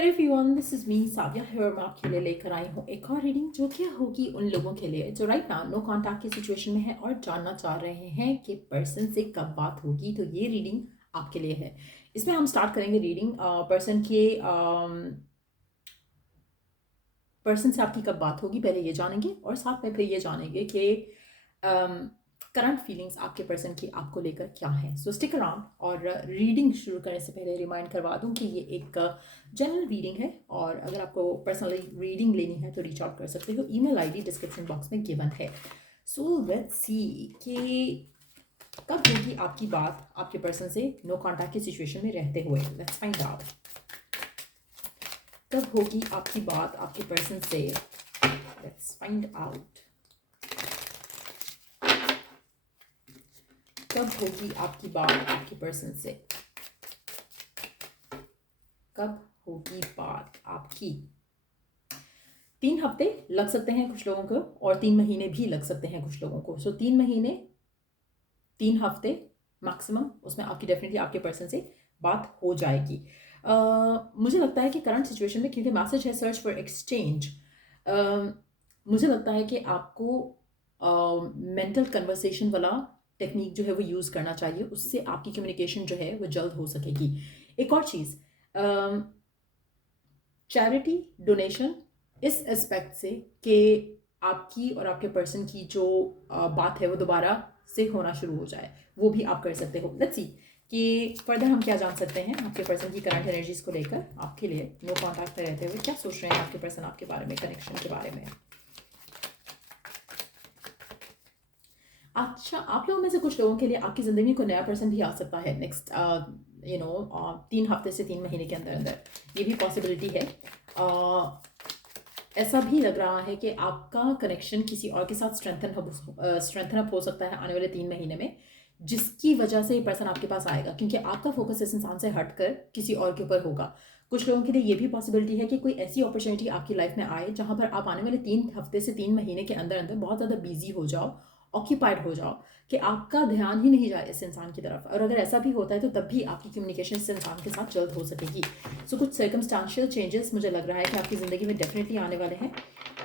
Hello everyone, this is me Savia here. मैं आपके लिए लेकर आई हूँ एक और रीडिंग जो कि होगी उन लोगों के लिए जो राइट नाउ नो कांटेक्ट की सिचुएशन में है और जानना चाह रहे हैं कि पर्सन से कब बात होगी। तो ये रीडिंग आपके लिए है। इसमें हम स्टार्ट करेंगे रीडिंग पर्सन से आपकी कब बात होगी, पहले ये जानेंगे और साथ में फिर ये जानेंगे कि करंट फीलिंग्स आपके पर्सन की आपको लेकर क्या है। सो स्टिक अराउंड। और रीडिंग शुरू करने से पहले रिमाइंड करवा दूं कि ये एक जनरल रीडिंग है और अगर आपको पर्सनली रीडिंग लेनी है तो रीच आउट कर सकते हो। ईमेल आईडी डिस्क्रिप्शन बॉक्स में गिवन है। सो लेट्स सी कि कब होगी आपकी बात आपके पर्सन से नो कॉन्टैक्ट की सिचुएशन में रहते हुए। लेट्स फाइंड आउट कब होगी आपकी बात आपके पर्सन से। लेट्स फाइंड आउट कब होगी आपकी बात आपके पर्सन से। कब होगी बात आपकी। 3 हफ्ते लग सकते हैं कुछ लोगों को और 3 महीने भी लग सकते हैं कुछ लोगों को। सो 3 महीने 3 हफ्ते मैक्सिमम, उसमें आपकी डेफिनेटली आपके पर्सन से बात हो जाएगी। मुझे लगता है कि करंट सिचुएशन में, क्योंकि मैसेज है सर्च फॉर एक्सचेंज, मुझे लगता है कि आपको मेंटल कन्वर्सेशन वाला टेक्निक जो है वो यूज़ करना चाहिए। उससे आपकी कम्युनिकेशन जो है वो जल्द हो सकेगी। एक और चीज़, चैरिटी डोनेशन इस एस्पेक्ट से कि आपकी और आपके पर्सन की जो बात है वो दोबारा से होना शुरू हो जाए, वो भी आप कर सकते हो। लेट्स सी कि फर्दर हम क्या जान सकते हैं आपके पर्सन की करंट एनर्जीज को लेकर। आपके लिए नो कॉन्टैक्ट में रहते हुए क्या सोच रहे हैं आपके पर्सन आपके बारे में, कनेक्शन के बारे में। अच्छा, आप लोगों में से कुछ लोगों के लिए आपकी ज़िंदगी में कोई नया पर्सन भी आ सकता है नेक्स्ट 3 हफ्ते से 3 महीने के अंदर अंदर। ये भी पॉसिबिलिटी है। ऐसा भी लग रहा है कि आपका कनेक्शन किसी और के साथ स्ट्रेंथन अप हो सकता है आने वाले 3 महीने में, जिसकी वजह से ये पर्सन आपके पास आएगा क्योंकि आपका फोकस इस इंसान से हटकर किसी और के ऊपर होगा। कुछ लोगों के लिए ये भी पॉसिबिलिटी है कि कोई ऐसी अपॉर्चुनिटी आपकी लाइफ में आए जहां पर आप आने वाले 3 हफ्ते से 3 महीने के अंदर अंदर बहुत ज़्यादा बिजी हो जाओ, ऑक्यूपाइड हो जाओ, कि आपका ध्यान ही नहीं जाए इस इंसान की तरफ। और अगर ऐसा भी होता है तो तब भी आपकी कम्युनिकेशन इस इंसान के साथ जल्द हो सकेगी। सो कुछ सर्कमस्टांशियल चेंजेस मुझे लग रहा है कि आपकी ज़िंदगी में डेफिनेटली आने वाले हैं।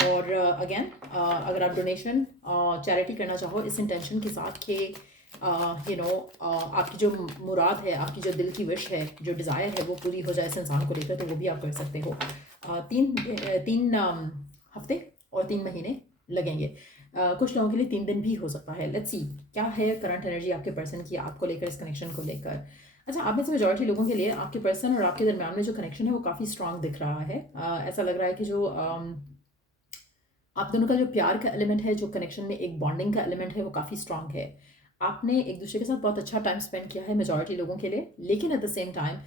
और अगेन अगर आप डोनेशन चैरिटी करना चाहो इस इंटेंशन के साथ कि आपकी जो मुराद है, आपकी जो दिल की विश है, जो डिज़ायर है वो पूरी हो जाए इस इंसान को लेकर, तो वो भी आप कर सकते हो। 3 हफ्ते और 3 महीने लगेंगे। कुछ लोगों के लिए 3 दिन भी हो सकता है। लेट्स सी क्या है करंट एनर्जी आपके पर्सन की आपको लेकर, इस कनेक्शन को लेकर। अच्छा, आप में से मेजॉरिटी लोगों के लिए आपके पर्सन और आपके दरमियान में जो कनेक्शन है वो काफ़ी स्ट्रांग दिख रहा है। ऐसा लग रहा है कि जो आप दोनों का जो प्यार का एलिमेंट है, जो कनेक्शन में एक बॉन्डिंग का एलिमेंट है, वो काफ़ी स्ट्रांग है। आपने एक दूसरे के साथ बहुत अच्छा टाइम स्पेंड किया है मेजॉरिटी लोगों के लिए, लेकिन एट द सेम टाइम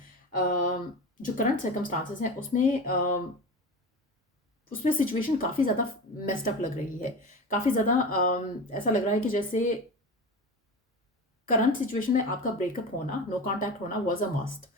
जो करंट सर्कमस्टांसेस हैं उसमें सिचुएशन काफ़ी ज़्यादा मेस्ड अप लग रही है। काफ़ी ज़्यादा ऐसा लग रहा है कि जैसे करंट सिचुएशन में आपका ब्रेकअप होना, नो कॉन्टैक्ट होना वॉज अ मस्ट।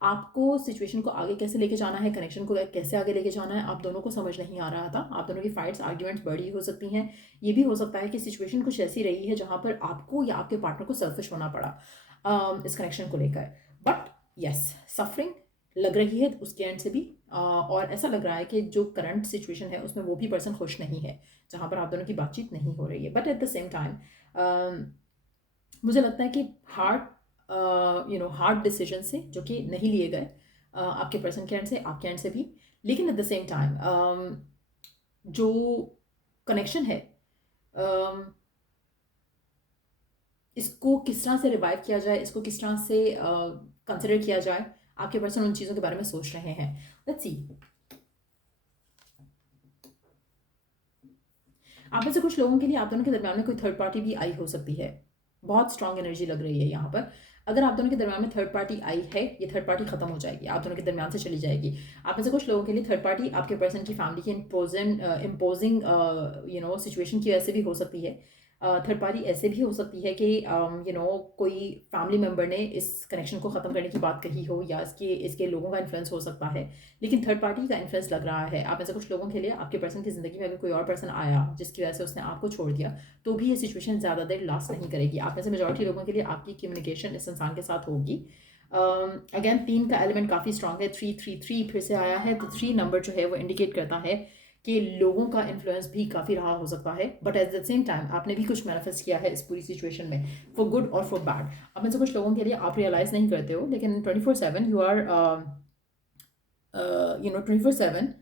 आपको सिचुएशन को आगे कैसे लेके जाना है, कनेक्शन को कैसे आगे लेके जाना है, आप दोनों को समझ नहीं आ रहा था। आप दोनों की फाइट्स आर्ग्यूमेंट्स बड़ी हो सकती हैं। ये भी हो सकता है कि सिचुएशन कुछ ऐसी रही है जहाँ पर आपको या आपके पार्टनर को सेल्फिश होना पड़ा इस कनेक्शन को लेकर। बट यस, सफरिंग लग रही है उसके एंड से भी। और ऐसा लग रहा है कि जो करंट सिचुएशन है उसमें वो भी पर्सन खुश नहीं है जहाँ पर आप दोनों की बातचीत नहीं हो रही है। But at the same time मुझे लगता है कि हार्ड डिसीजन से जो कि नहीं लिए गए आपके पर्सन के एंड से, आपके एंड से भी। लेकिन एट द सेम टाइम जो कनेक्शन है, इसको किस तरह से रिवाइव किया जाए, इसको किस तरह से कंसिडर किया जाए, आपके पर्सन उन चीज़ों के बारे में सोच रहे हैं। Let's see. आप में से कुछ लोगों के लिए आप दोनों के दरमियान में कोई थर्ड पार्टी भी आई हो सकती है। बहुत स्ट्रांग एनर्जी लग रही है यहाँ पर। अगर आप दोनों के दरमियान में थर्ड पार्टी आई है, ये थर्ड पार्टी खत्म हो जाएगी, आप दोनों के दरमियान से चली जाएगी। आप में से कुछ लोगों के लिए थर्ड पार्टी आपके पर्सन की फैमिली की इम्पोजिंग सिचुएशन की वजह से भी हो सकती है। थर्ड पार्टी ऐसे भी हो सकती है कि कोई फैमिली मेम्बर ने इस कनेक्शन को ख़त्म करने की बात कही हो, या इसके इसके लोगों का इन्फ्लुएंस हो सकता है। लेकिन थर्ड पार्टी का इन्फ्लुएंस लग रहा है। आप में से कुछ लोगों के लिए आपके पर्सन की ज़िंदगी में अगर कोई और पर्सन आया जिसकी वजह से उसने आपको छोड़ दिया, तो भी ये सिचुएशन ज़्यादा देर लास्ट नहीं करेगी। आप में से मेजॉरिटी लोगों के लिए आपकी कम्युनिकेशन इस इंसान के साथ होगी। अगेन 3 का एलिमेंट काफ़ी स्ट्रांग है, 3 फिर से आया है, तो 3 नंबर जो है वो इंडिकेट करता है कि लोगों का इन्फ्लुएंस भी काफ़ी रहा हो सकता है, but at the same time आपने भी कुछ मैनिफेस्ट किया है इस पूरी सिचुएशन में, फॉर गुड और फॉर बैड। अब में से कुछ लोगों के लिए आप रियलाइज़ नहीं करते हो, लेकिन 24/7 यू आर 24/7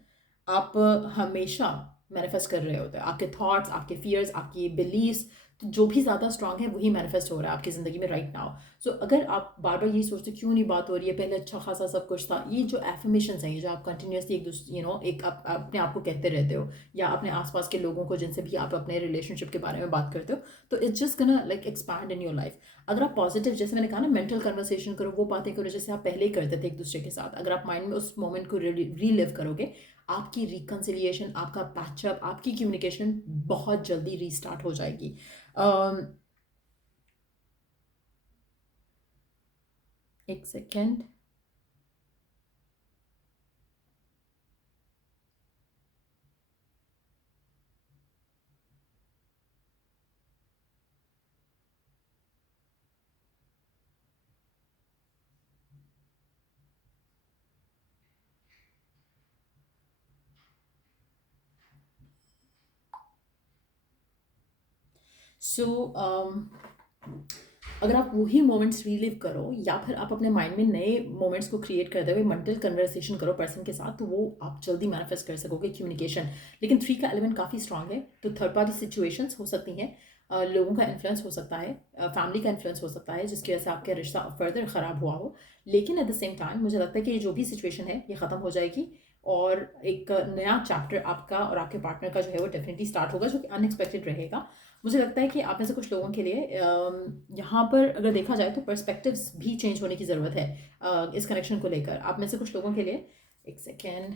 आप हमेशा मैनिफेस्ट कर रहे होते हैं। आपके थॉट्स, आपके फियर्स, आपकी बिलीव्स, तो जो भी ज़्यादा स्ट्रांग है वही मैनिफेस्ट हो रहा है आपकी ज़िंदगी में राइट नाउ। सो अगर आप बार बार यही सोचते क्यों नहीं बात हो रही है, पहले अच्छा खासा सब कुछ था, ये जो एफर्मेशंस हैं, ये जो आप कंटिन्यूसली एक दूसरे एक अपने आप को कहते रहते हो, या अपने आसपास के लोगों को जिनसे भी आप अपने रिलेशनशिप के बारे में बात करते हो, तो it's just gonna like expand in your life. अगर आप पॉजिटिव, जैसे मैंने कहा ना, मेंटल कन्वर्सेशन करो, वो बातें करो जैसे आप पहले ही करते थे एक दूसरे के साथ, अगर आप माइंड में उस मोमेंट को रीलिव करोगे, आपकी रिकन्सिलिएशन, आपका पैचअप, आपकी कम्युनिकेशन बहुत जल्दी रीस्टार्ट हो जाएगी। एक सेकेंड। सो अगर आप वही मोमेंट्स रिलीव करो, या फिर आप अपने माइंड में नए मोमेंट्स को क्रिएट करते हुए मेंटल कन्वर्सेशन करो पर्सन के साथ, तो वो आप जल्दी मैनिफेस्ट कर सकोगे कम्युनिकेशन। लेकिन 3 का एलिमेंट काफ़ी स्ट्रांग है, तो थर्ड पार्टी सिचुएशंस हो सकती हैं, लोगों का इन्फ्लुएंस हो सकता है, फैमिली का इन्फ्लुएंस हो सकता है, जिसकी वजह से आपका रिश्ता फर्दर ख़राब हुआ हो। लेकिन एट द सेम टाइम मुझे लगता है कि ये जो भी सिचुएशन है ये ख़त्म हो जाएगी, और एक नया चैप्टर आपका और आपके पार्टनर का जो है वो डेफिनेटली स्टार्ट होगा, जो कि अनएक्सपेक्टेड रहेगा। मुझे लगता है कि आप में से कुछ लोगों के लिए यहाँ पर अगर देखा जाए तो पर्सपेक्टिव्स भी चेंज होने की ज़रूरत है इस कनेक्शन को लेकर। आप में से कुछ लोगों के लिए, एक सेकेंड,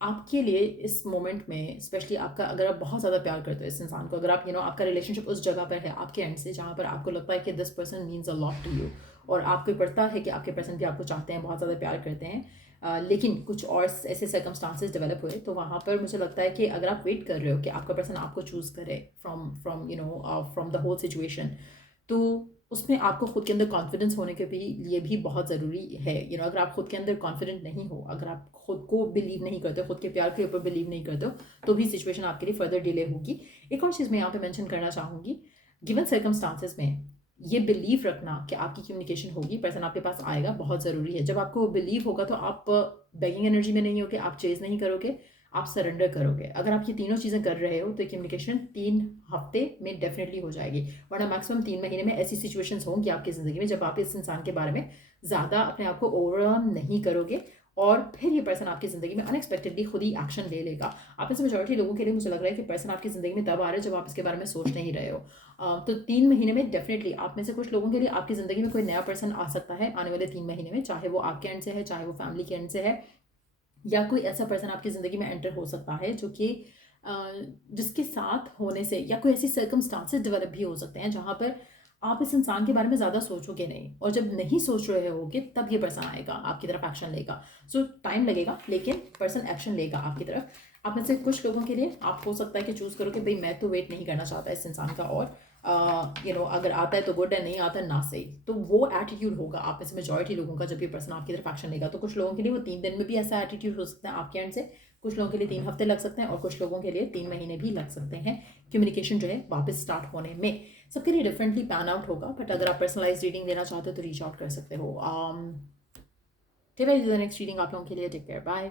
आपके लिए इस मोमेंट में स्पेशली आपका, अगर आप बहुत ज़्यादा प्यार करते हो इस इंसान को, अगर आप आपका रिलेशनशिप उस जगह पर है आपके एंड से जहाँ पर आपको लगता है कि this person means a lot to you, और आपको पता है कि आपके पर्सन भी आपको चाहते हैं, बहुत ज़्यादा प्यार करते हैं, लेकिन कुछ और ऐसे सर्कमस्टांसेस डेवलप हुए, तो वहाँ पर मुझे लगता है कि अगर आप वेट कर रहे हो कि आपका पर्सन आपको चूज़ करे from from the whole situation, तो उसमें आपको खुद के अंदर कॉन्फिडेंस होने के भी लिए भी बहुत ज़रूरी है। अगर आप खुद के अंदर कॉन्फिडेंट नहीं हो, अगर आप खुद को बिलीव नहीं करते हो, खुद के प्यार के ऊपर बिलीव नहीं करते हो, तो भी सिचुएशन आपके लिए फर्दर डिले होगी। एक और चीज़ मैं यहाँ पे मेंशन करना चाहूँगी, गिवन सर्कमस्टांसेस में ये बिलीव रखना कि आपकी कम्युनिकेशन होगी, पर्सन आपके पास आएगा, बहुत ज़रूरी है। जब आपको बिलीव होगा तो आप बेगिंग एनर्जी में नहीं होगे, आप चेज़ नहीं करोगे, आप सरेंडर करोगे। अगर आप ये तीनों चीज़ें कर रहे हो तो कम्युनिकेशन 3 हफ्ते में डेफिनेटली हो जाएगी, वरना मैक्सिमम 3 महीने में ऐसी सिचुएशंस होंगी आपकी ज़िंदगी में जब आप इस इंसान के बारे में ज़्यादा अपने आप को ओवरवेल्म नहीं करोगे, और फिर ये पर्सन आपकी ज़िंदगी में अनएक्सपेक्टेडली खुद ही एक्शन ले लेगा। आप में से मेजॉरिटी लोगों के लिए मुझे लग रहा है कि पर्सन आपकी ज़िंदगी में तब आ रहा है जब आप इसके बारे में सोच नहीं रहे हो। तो 3 महीने में डेफिनेटली आप में से कुछ लोगों के लिए आपकी ज़िंदगी में कोई नया पर्सन आ सकता है आने वाले 3 महीने में, चाहे वो आपके एंड से है, चाहे वो फैमिली के एंड से है, या कोई ऐसा पर्सन आपकी ज़िंदगी में एंटर हो सकता है जो कि जिसके साथ होने से, या कोई ऐसी सर्कमस्टांसेस डेवलप भी हो सकते हैं जहाँ पर आप इस इंसान के बारे में ज़्यादा सोचोगे नहीं, और जब नहीं सोच रहे होगे तब ये पर्सन आएगा आपकी तरफ, एक्शन लेगा। सो टाइम लगेगा लेकिन पर्सन एक्शन लेगा आपकी तरफ। आप में से कुछ लोगों के लिए आप हो सकता है कि चूज़ करो कि भाई मैं तो वेट नहीं करना चाहता इस इंसान का, और अगर आता है तो गुड है, नहीं आता है ना सही। तो वो एटीट्यूड होगा आप में से मेजॉरिटी लोगों का जब ये पर्सन आपकी तरफ एक्शन लेगा। तो कुछ लोगों के लिए वो 3 दिन में भी ऐसा एटीट्यूड हो सकता है आपके एंड से, कुछ लोगों के लिए 3 हफ्ते लग सकते हैं, और कुछ लोगों के लिए 3 महीने भी लग सकते हैं कम्युनिकेशन जो है वापस स्टार्ट होने में। सबके लिए डिफरेंटली पैन आउट होगा, बट अगर आप पर्सनलाइज रीडिंग लेना चाहते हो तो रीच आउट कर सकते हो। Till I do the next reading आप लोगों के लिए, टेक केयर, बाय।